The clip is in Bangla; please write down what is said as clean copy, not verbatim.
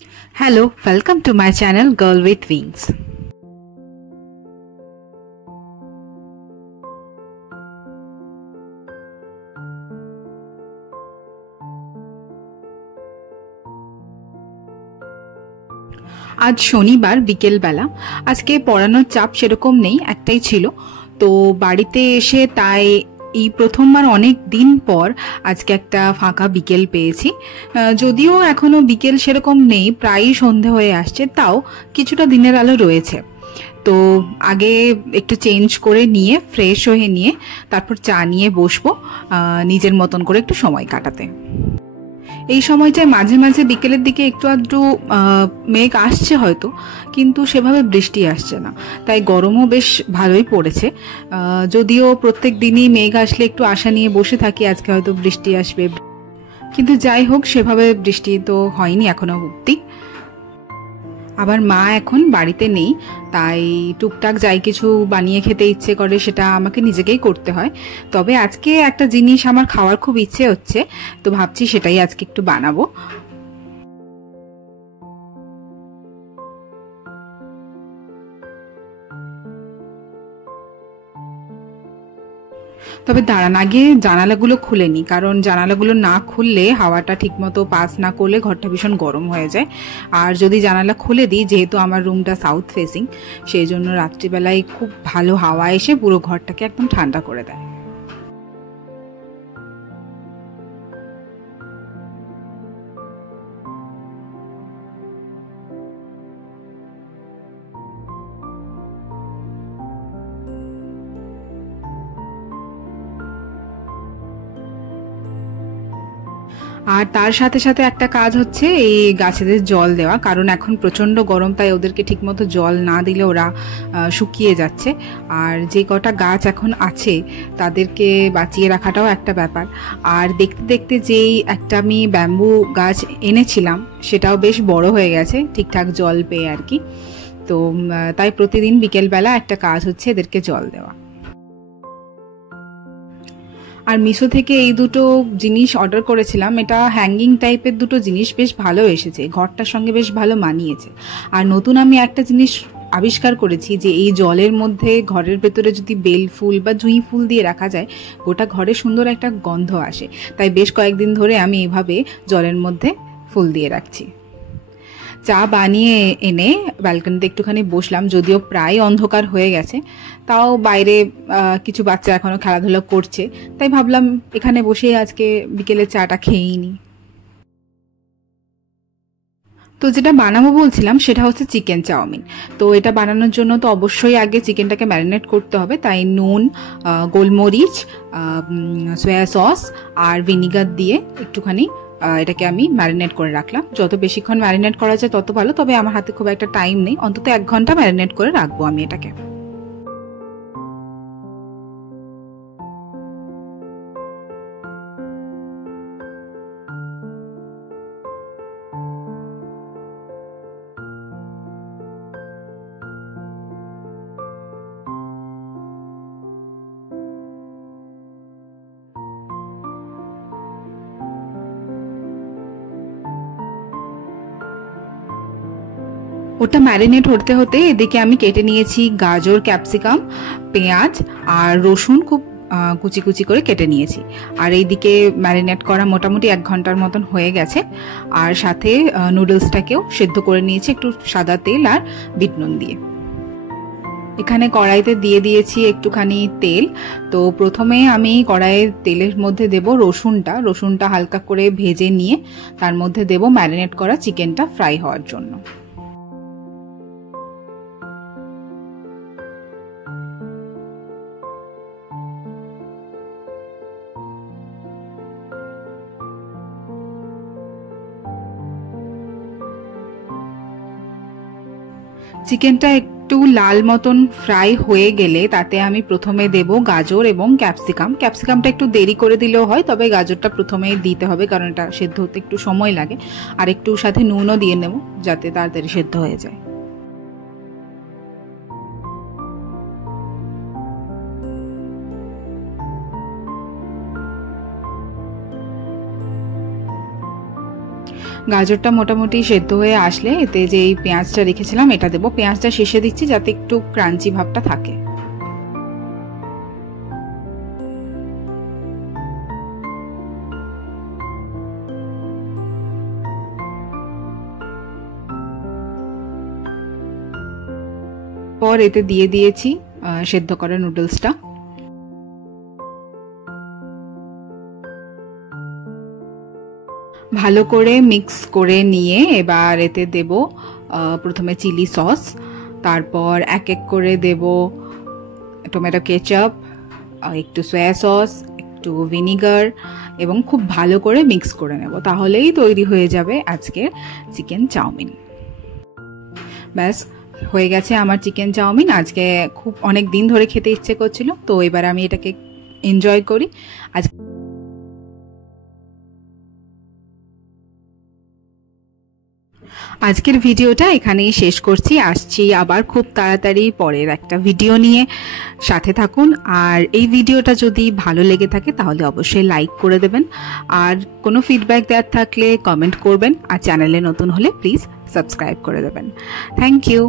Hello, welcome to my channel Girl with Wings. আজ শনিবার বিকেলবেলা। আজকে পড়ানোর চাপ সেরকম নেই, একটাই ছিল। তো বাড়িতে এসে তাই এই প্রথমবার অনেক দিন পর আজকে একটা ফাঁকা বিকেল পেয়েছি। যদিও এখনো বিকেল সেরকম নেই, প্রায়ই সন্ধে হয়ে আসছে, তাও কিছুটা দিনের আলো রয়েছে। তো আগে একটু চেঞ্জ করে নিয়ে ফ্রেশ হয়ে নিয়ে তারপর চা নিয়ে বসবো নিজের মতন করে একটু সময় কাটাতে। এই সময়টায় মাঝে মাঝে বিকেলের দিকে একটু আধটু মেঘ আসছে হয়তো, কিন্তু সেভাবে বৃষ্টি আসছে না, তাই গরমও বেশ ভালোই পড়েছে। যদিও প্রত্যেক দিনই মেঘ আসলে একটু আশা নিয়ে বসে থাকি আজকে হয়তো বৃষ্টি আসবে, কিন্তু যাই হোক সেভাবে বৃষ্টি তো হয়নি এখনো অবধি। আবার মা এখন বাড়িতে নেই, তাই টুকটাক যাই কিছু বানিয়ে খেতে ইচ্ছে করে সেটা আমাকে নিজেকেই করতে হয়। তবে আজকে একটা জিনিস আমার খাওয়ার খুব ইচ্ছে হচ্ছে, তো ভাবছি সেটাই আজকে একটু বানাবো। তবে দাঁড়ান, আগে জানালাগুলো খুলে নিই, কারণ জানালাগুলো না খুললে হাওয়াটা ঠিকমতো পাস না করলে ঘরটা ভীষণ গরম হয়ে যায়। আর যদি জানালা খুলে দিই, যেহেতু আমার রুমটা সাউথ ফেসিং, সেই জন্য রাত্রিবেলায় খুব ভালো হাওয়া এসে পুরো ঘরটাকে একদম ঠান্ডা করে দেয়। আর তার সাথে সাথে একটা কাজ হচ্ছে এই গাছেদের জল দেওয়া, কারণ এখন প্রচণ্ড গরম, তাই ওদেরকে ঠিকমতো জল না দিলে ওরা শুকিয়ে যাচ্ছে। আর যে কটা গাছ এখন আছে তাদেরকে বাঁচিয়ে রাখাটাও একটা ব্যাপার। আর দেখতে দেখতে যেই একটা আমি ব্যাম্বু গাছ এনেছিলাম সেটাও বেশ বড় হয়ে গেছে ঠিকঠাক জল পেয়ে আর কি। তো তাই প্রতিদিন বিকেলবেলা একটা কাজ হচ্ছে এদেরকে জল দেওয়া। আর মিশো থেকে এই দুটো জিনিস অর্ডার করেছিলাম, এটা হ্যাঙ্গিং টাইপের দুটো জিনিস, বেশ ভালো এসেছে, ঘরটার সঙ্গে বেশ ভালো মানিয়েছে। আর নতুন আমি একটা জিনিস আবিষ্কার করেছি যে এই জলের মধ্যে ঘরের ভেতরে যদি বেল ফুল বা জুঁই ফুল দিয়ে রাখা যায়, গোটা ঘরে সুন্দর একটা গন্ধ আসে। তাই বেশ কয়েকদিন ধরে আমি এভাবে জলের মধ্যে ফুল দিয়ে রাখছি। চা বানিয়ে এনে ব্যালকনিতে একটুখানি বসলাম, যদিও প্রায় অন্ধকার হয়ে গেছে, তাও বাইরে কিছু বাচ্চা এখনো খেলাধুলা করছে, তাই ভাবলাম এখানে বসে আজকে বিকেলে চাটা খেয়েই নি। তো যেটা বানাবো বলছিলাম সেটা হচ্ছে চিকেন চাউমিন। তো এটা বানানোর জন্য তো অবশ্যই আগে চিকেনটাকে ম্যারিনেট করতে হবে, তাই নুন, গোলমরিচ, সয়া সস আর ভিনিগার দিয়ে একটুখানি এটাকে আমি ম্যারিনেট করে রাখলাম। যত বেশিক্ষণ ম্যারিনেট করা যায় তত ভালো, তবে আমার হাতে খুব একটা টাইম নেই, অন্তত 1 ঘন্টা ম্যারিনেট করে রাখবো আমি এটাকে। ওটা ম্যারিনেট হতে হতে এদিকে আমি কেটে নিয়েছি গাজর, ক্যাপসিকাম, পেঁয়াজ আর রসুন খুব কুচি কুচি করে কেটে নিয়েছি। আর এইদিকে ম্যারিনেট করা মোটামুটি 1 ঘন্টার মতন হয়ে গেছে। আর সাথে নুডলসটাকেও সেদ্ধ করে নিয়েছি একটু সাদা তেল আর বিট নুন দিয়ে। এখানে কড়াইতে দিয়ে দিয়েছি একটুখানি তেল। তো প্রথমে আমি কড়াইয়ের তেলের মধ্যে দেব রসুনটা হালকা করে ভেজে নিয়ে তার মধ্যে দেব ম্যারিনেট করা চিকেনটা ফ্রাই হওয়ার জন্য। চিকেনটা একটু লাল মতন ফ্রাই হয়ে গেলে তাতে আমি প্রথমে দেব গাজর এবং ক্যাপসিকামটা একটু দেরি করে দিলেও হয়, তবে গাজরটা প্রথমেই দিতে হবে কারণ এটা সেদ্ধ হতে একটু সময় লাগে। আর একটু সাথে নুনও দিয়ে নেব যাতে তাড়াতাড়ি সেদ্ধ হয়ে যায়। গাজরটা মোটামুটি সেদ্ধ হয়ে আসলে এতে যে এই পেঁয়াজটা রেখেছিলাম এটা দেবো। পেঁয়াজটা শেষে দিচ্ছি যাতে একটু ক্রাঞ্চি ভাবটা থাকে। পর এতে দিয়ে দিয়েছি সেদ্ধ করা নুডলসটা। ভালো করে মিক্স করে নিয়ে এবার এতে দেব প্রথমে চিলি সস, তারপর এক এক করে দেব টমেটো কেচাপ, একটু সয়া সস, একটু ভিনিগার এবং খুব ভালো করে মিক্স করে নেব। তাহলেই তৈরি হয়ে যাবে আজকের চিকেন চাউমিন। ব্যাস হয়ে গেছে আমার চিকেন চাউমিন। আজকে খুব অনেক দিন ধরে খেতে ইচ্ছে করছিল, তো এবার আমি এটাকে এনজয় করি। আজকের ভিডিওটা এখানেই শেষ করছি। আসছি আবার খুব তাড়াতাড়ি পরের একটা ভিডিও নিয়ে, সাথে থাকুন। আর এই ভিডিওটা যদি ভালো লেগে থাকে তাহলে অবশ্যই লাইক করে দেবেন, আর কোনো ফিডব্যাক দেওয়ার থাকলে কমেন্ট করবেন, আর চ্যানেলে নতুন হলে প্লিজ সাবস্ক্রাইব করে দেবেন। Thank you.